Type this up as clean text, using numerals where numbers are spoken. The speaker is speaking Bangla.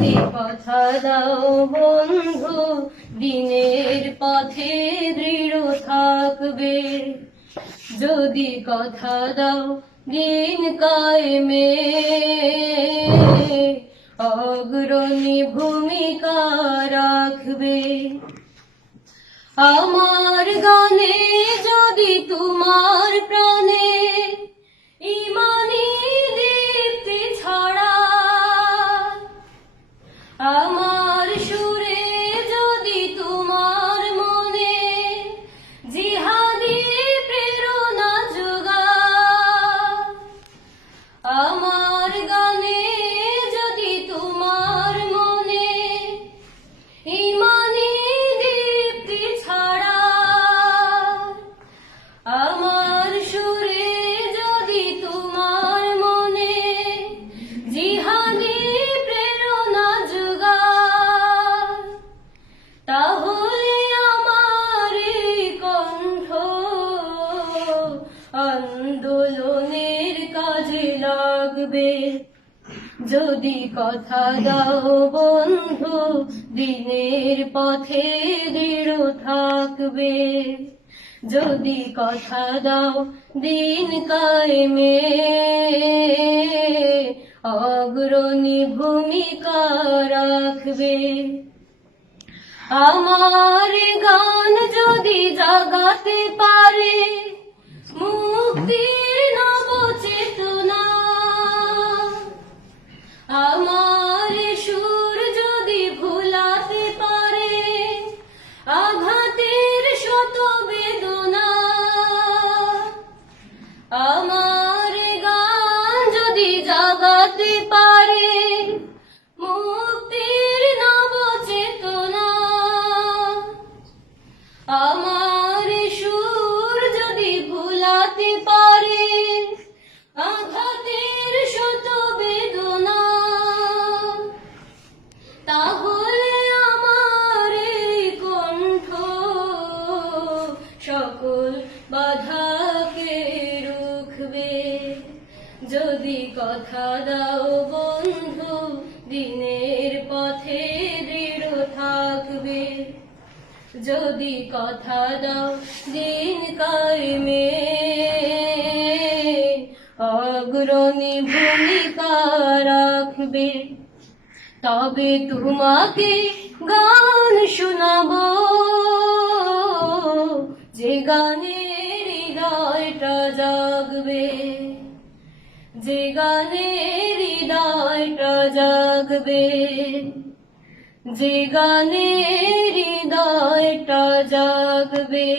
যদি কথা দাও বন্ধু দিনের পথে দৃঢ় থাকবে, যদি কথা দাও দিন কায়েমে অগ্রণী ভূমিকা রাখবে। আমার গানে যদি তোমার প্রাণে ইমানি দীপ্তি ছড়া, আমার সুরে যদি তোমার মনে জিহাদি প্রেরণা যোগায়, আমার গানে যদি তোমার মনে ইমানি দীপ্তি ছড়া, আমার সুরে যদি তোমার মনে জিহাদি প্রেরণা যোগায়, তাহলে আমার কণ্ঠ আন্দোলনের কাজে লাগবে। যদি কথা দাও বন্ধু দিনের পথে দৃঢ় থাকবে, যদি কথা দাও দিন কায়েমে অগ্রণী ভূমিকা রাখবে। আমার গান যদি জাগাতে পারে মুক্তির নব চেতনা, আমার সুর যদি ভুলাতে পারে আঘাতের শত বেদনা, আমার গান যদি জাগাতে পারে মুক্তির নব চেতনা, আমার সুর যদি ভুলাতে পারে আঘাতের শত বেদনা, তাহলে আমার কণ্ঠ সকল বাধাকে রুখবে। যদি কথা দাও বন্ধু দিনের পথে দৃঢ় থাকবে, যদি কথা দাও দিন কায়েমে অগ্রণী ভূমিকা রাখবে, তবে তোমাকে গান শোনাবো যে গানে হৃদয়টা জাগবে, যে গানে হৃদয়টা জাগবে, যে গানে হৃদয়টা জাগবে।